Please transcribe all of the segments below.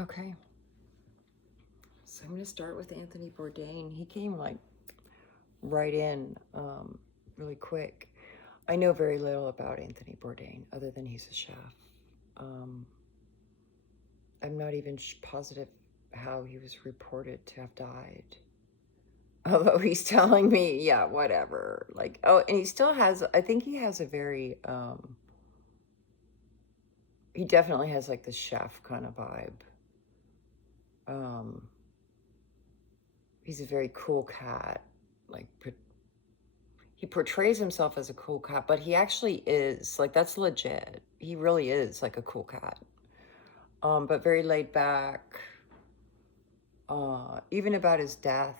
Okay. So I'm going to start with Anthony Bourdain. He came like right in really quick. I know very little about Anthony Bourdain other than he's a chef. Um, I'm not even positive how he was reported to have died. Although he's telling me, yeah, whatever. Like, oh, and he still has, I think he has a very, he definitely has like the chef kind of vibe. Um, he's a very cool cat. Like, he portrays himself as a cool cat, but he actually is, like, that's legit. He really is like a cool cat. But very laid back. Even about his death,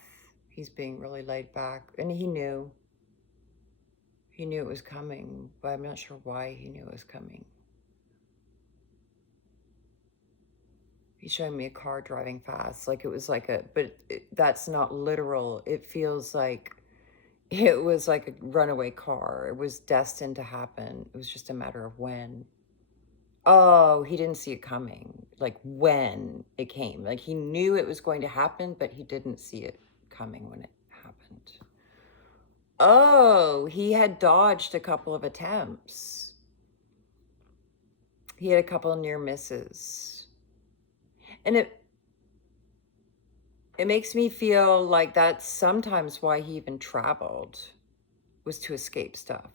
he's being really laid back. And he knew it was coming, but I'm not sure why he knew it was coming. He's showing me a car driving fast. Like it was like that's not literal. It feels like it was like a runaway car. It was destined to happen. It was just a matter of when. Oh, he didn't see it coming. Like when it came. Like he knew it was going to happen, but he didn't see it coming when it happened. Oh, he had dodged a couple of attempts. He had a couple of near misses. And it makes me feel like that's sometimes why he even traveled, was to escape stuff.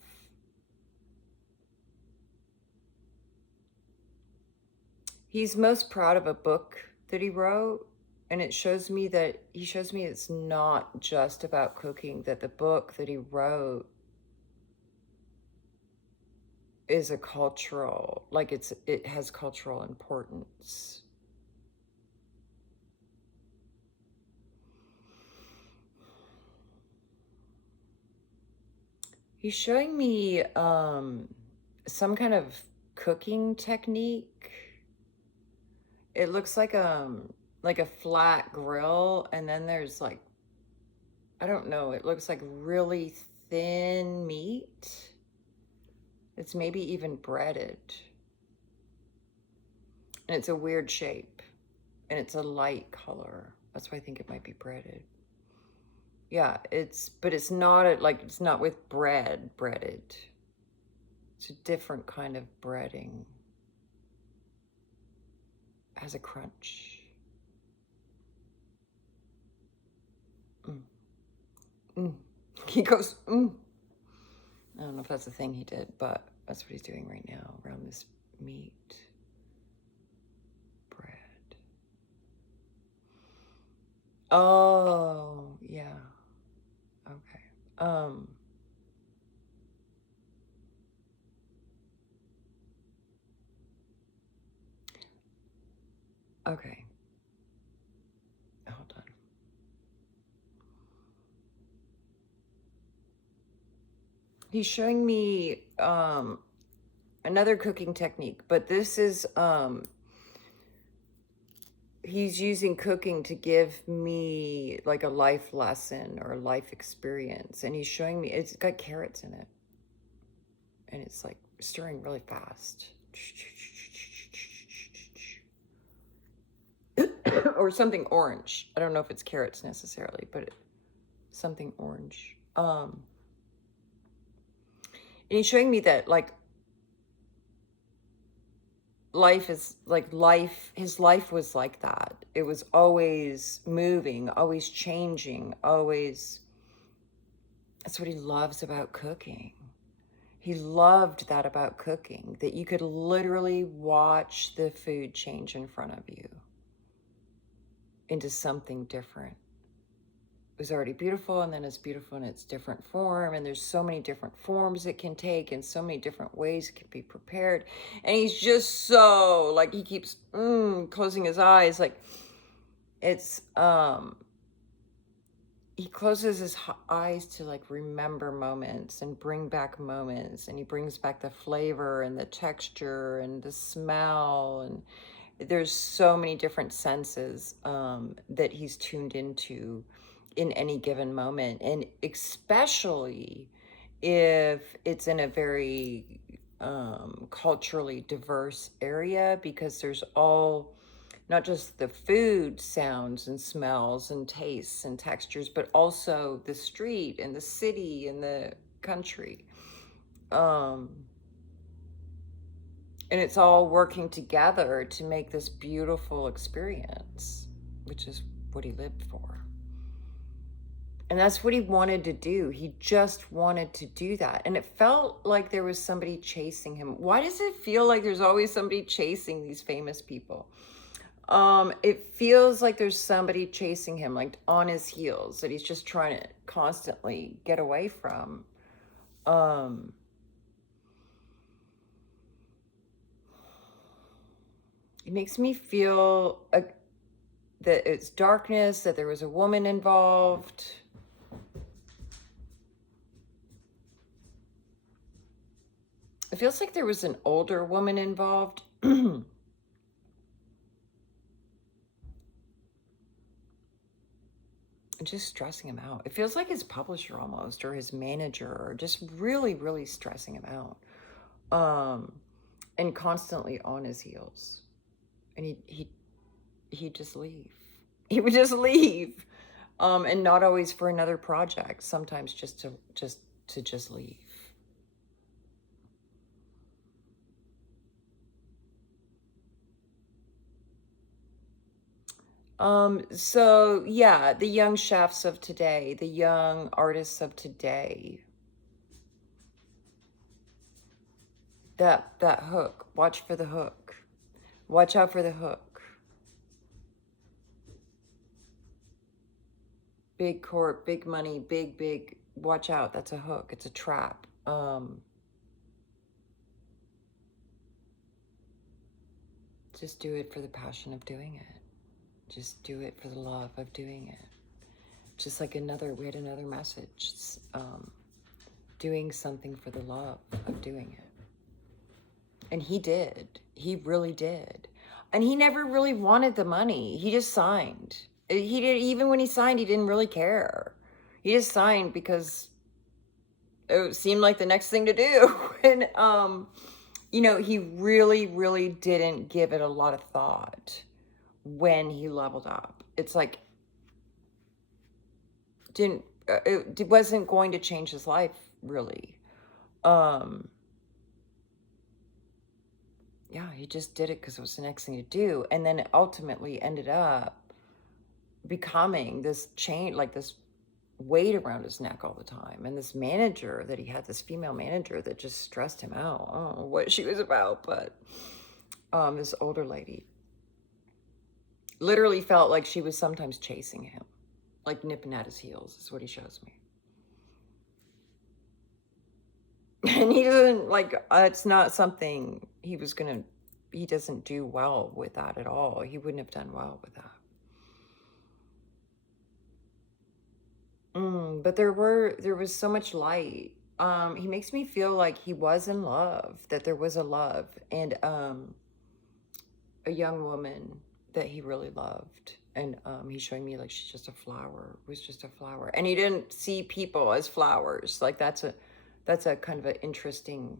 He's most proud of a book that he wrote, and it shows me that it's not just about cooking, that the book that he wrote is a cultural, like it has cultural importance. He's showing me some kind of cooking technique. It looks like a flat grill, and then there's like, I don't know, it looks like really thin meat. It's maybe even breaded. And it's a weird shape. And it's a light color. That's why I think it might be breaded. Yeah, but it's not it's not with breaded. It's a different kind of breading. It has a crunch. Mm. Mm. He goes, mm. I don't know if that's the thing he did, but that's what he's doing right now around this meat. Bread. Oh, yeah. Okay. Okay. Hold on. He's showing me another cooking technique, but this is he's using cooking to give me like a life lesson or a life experience, and he's showing me it's got carrots in it, and it's like stirring really fast. Or something orange. I don't know if it's carrots necessarily, but something orange. And he's showing me that like his life was like that. It was always moving, always changing, always. That's what he loves about cooking. He loved that about cooking, that you could literally watch the food change in front of you into something different. It was already beautiful, and then it's beautiful in its different form, and there's so many different forms it can take and so many different ways it can be prepared. And he's just so like, he keeps closing his eyes, like it's he closes his eyes to like remember moments and bring back moments, and he brings back the flavor and the texture and the smell, and there's so many different senses that he's tuned into in any given moment, and especially if it's in a very culturally diverse area, because there's all not just the food sounds and smells and tastes and textures, but also the street and the city and the country. And it's all working together to make this beautiful experience, which is what he lived for. And that's what he wanted to do. He just wanted to do that. And it felt like there was somebody chasing him. Why does it feel like there's always somebody chasing these famous people? It feels like there's somebody chasing him, like on his heels, that he's just trying to constantly get away from. It makes me feel that it's darkness, that there was a woman involved. It feels like there was an older woman involved. Just stressing him out. It feels like his publisher almost, or his manager, or just really, really stressing him out. And constantly on his heels. And he'd just leave. He would just leave. And not always for another project. Sometimes just to leave. So yeah, the young chefs of today, the young artists of today, that hook, watch for the hook. Watch out for the hook. Big corp, big money, big, watch out. That's a hook. It's a trap. Just do it for the passion of doing it. Just do it for the love of doing it. Just like we had another message, doing something for the love of doing it. And he did. He really did. And he never really wanted the money. He just signed. He did, even when he signed, he didn't really care. He just signed because it seemed like the next thing to do. And, he really, really didn't give it a lot of thought when he leveled up. It's like, it wasn't going to change his life, really. Yeah, he just did it because it was the next thing to do. And then it ultimately ended up becoming this chain, like this weight around his neck all the time. And this manager that he had, this female manager that just stressed him out. I don't know what she was about, but this older lady literally felt like she was sometimes chasing him, like nipping at his heels, is what he shows me. And he doesn't, it's not something he doesn't do well with that at all. He wouldn't have done well with that. But there was so much light. He makes me feel like he was in love, that there was a love, and a young woman that he really loved. And he's showing me like she's just a flower, was just a flower. And he didn't see people as flowers. Like that's a kind of an interesting,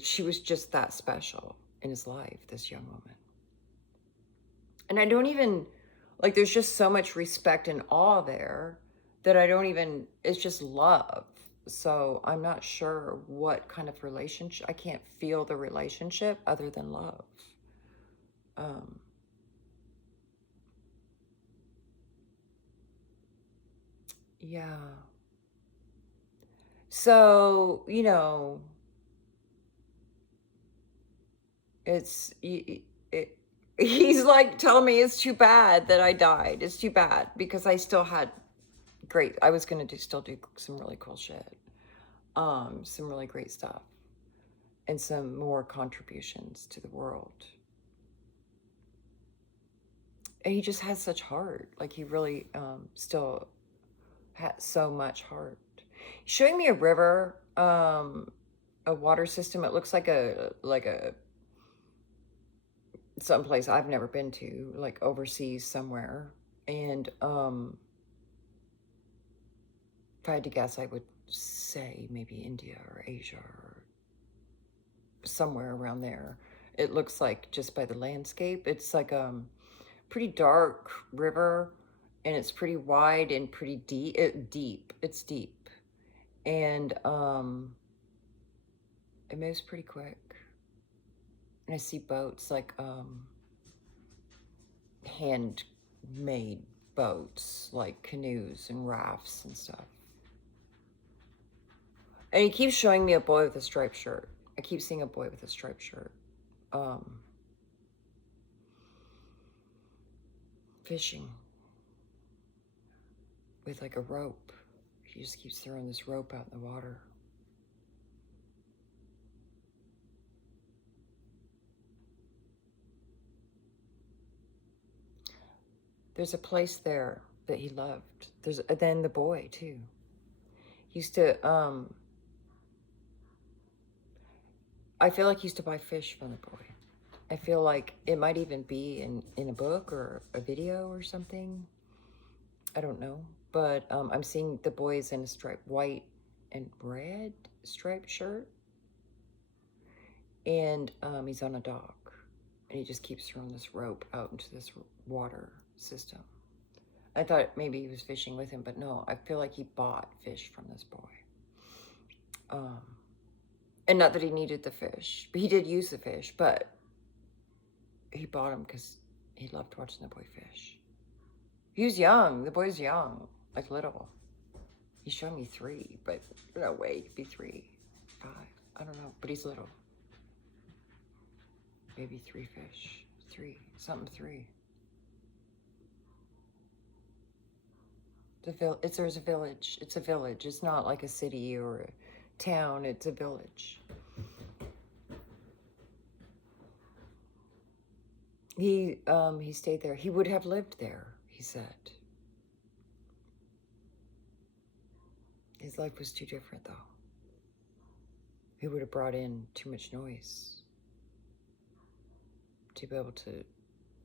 she was just that special in his life, this young woman. And I don't even, there's just so much respect and awe there that it's just love. So I'm not sure what kind of relationship, I can't feel the relationship other than love. Yeah. So, he's like telling me it's too bad that I died. It's too bad because I still had I was going to still do some really cool shit. Some really great stuff and some more contributions to the world. And he just has such heart. Like he really still had so much heart. He's showing me a river, a water system. It looks like a someplace I've never been to, like overseas somewhere. And if I had to guess, I would say maybe India or Asia or somewhere around there. it looks like just by the landscape. It's like pretty dark river, and it's pretty wide and pretty deep. It's deep. And it moves pretty quick. And I see boats, like handmade boats, like canoes and rafts and stuff. And he keeps showing me a boy with a striped shirt. I keep seeing a boy with a striped shirt. Fishing with like a rope. He just keeps throwing this rope out in the water. There's a place there that he loved. There's then the boy too. He used to I feel like he used to buy fish from the boy. I feel like it might even be in a book or a video or something. I don't know. But I'm seeing the boys in a striped white and red striped shirt. And he's on a dock. And he just keeps throwing this rope out into this water system. I thought maybe he was fishing with him, but no. I feel like he bought fish from this boy. And not that he needed the fish. But he did use the fish, but he bought them because he loved watching the boy fish. He was young. The boy's young, like little. He showed me 3, but no way, he could be 3, 5. I don't know, but he's little. Maybe 3 fish. 3, something 3. There's a village. It's a village. It's not like a city or a town. It's a village. He stayed there. He would have lived there, he said. His life was too different, though. He would have brought in too much noise to be able to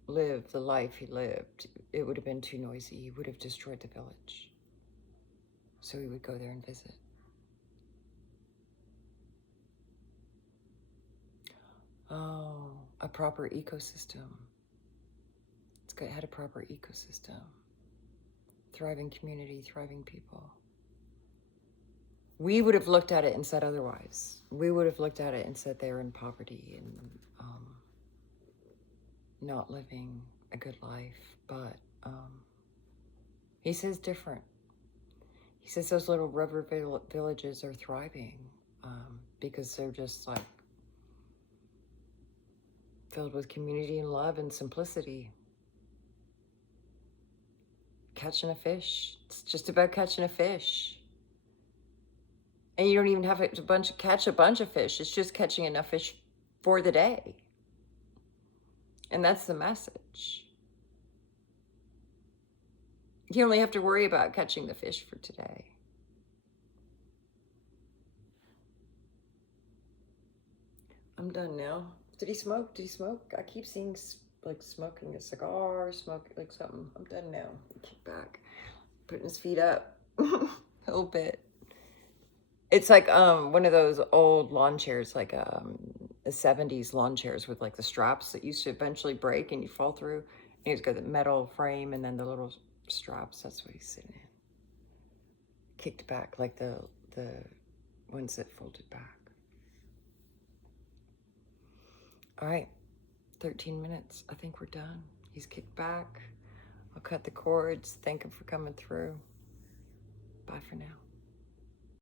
live the life he lived. It would have been too noisy. He would have destroyed the village. So he would go there and visit. Oh, a proper ecosystem. It had a proper ecosystem. Thriving community, thriving people. We would have looked at it and said otherwise. We would have looked at it and said they're in poverty and not living a good life. But he says different. He says those little river villages are thriving because they're just like filled with community and love and simplicity. Catching a fish. It's just about catching a fish. And you don't even have to catch a bunch of fish. It's just catching enough fish for the day. And that's the message. You only have to worry about catching the fish for today. I'm done now. Did he smoke? Did he smoke? I keep seeing like smoking a cigar, smoking like something. I'm done now. Kick back. Putting his feet up a little bit. It's like one of those old lawn chairs, like the 70s lawn chairs with like the straps that used to eventually break and you fall through. And he's got the metal frame and then the little straps. That's what he's sitting in. Kicked back, like the ones that folded back. All right, 13 minutes. I think we're done. He's kicked back. I'll cut the cords. Thank him for coming through. Bye for now.